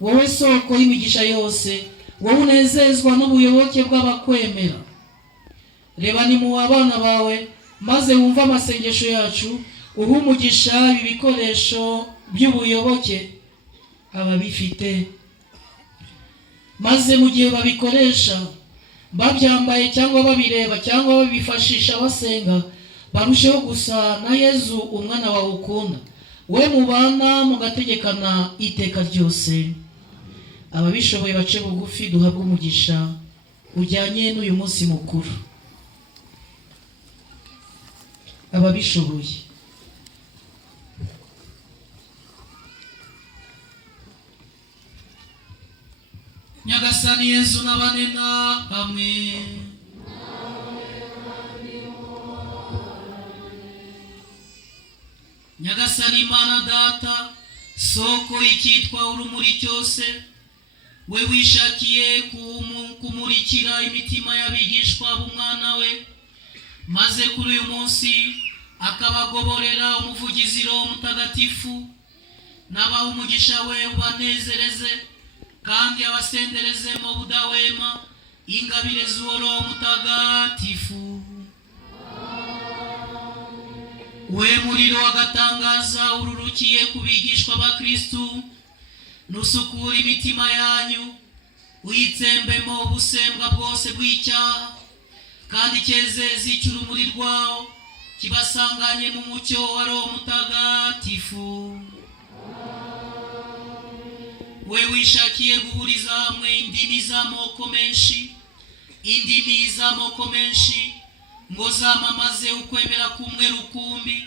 wowe soko y'imigisha yose, wowe unezezwa n'ubuyoboke bw'abakwemera. Reba ni mu abana bawe maze wumva amasengesho yacu, uha umugisha ibi bikoresho by'ubuyoboke ababifite, maze mu gihe babikoresha babyambaye cyangwa babireba cyangwa babifashisha basenga, barusheho gusa na Yezu umwana wawe ukunda, we mubana mugategekana iteka ryose. Ababishoboye bace bugufi duhabwe umugisha ujyanye n'uyu munsi mukuru. Ababishoboye. Nyagasani Yezu nabane namwe. Nyagasani Imana Data, soko icyitwa urumuri cyose, we wishakiye kumurikira imitima y'abigishwa b'umwana we, maze kuri uyu munsi akabagoborera umuvugizi Roho Mutagatifu, nabaha umugisha we ubanezereze kandi abasenderezemo budahwema ingabire z'uwo Roho Mutagatifu. We muriro wagatangaza ururukiye kubigishwa ba Kristu, nusukura imitima yanyu, uyitsembemo ubusembwa bwose bw'icyaha, kandi cyezeze icy'urumuri rwawo kibasanganye mu mucyo wa Roho Mutagatifu. We wishakiye guhuriza hamwe indimi z'amoko menshi, ngo zamamaze ukwemera kumwe rukumbi,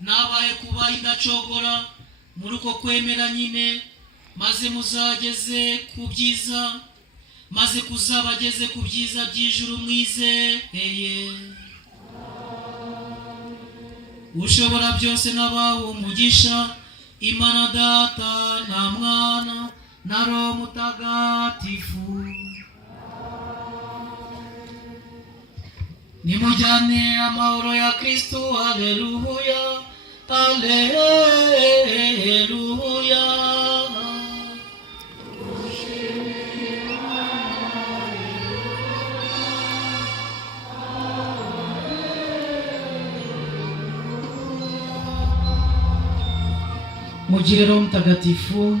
nabaye kuba indacogora muri uko kwemera nyine, maze muzageze ku byiza, maze kuzabageze ku byiza by'ijuru mwizeye. Ushobora byose nabaho umugisha, Imana Data na Mwana na Roho Mutagatifu. Nimujyane amahoro ya Kristo. Haleluya, haleluya. Mugire Roho Mutagatifu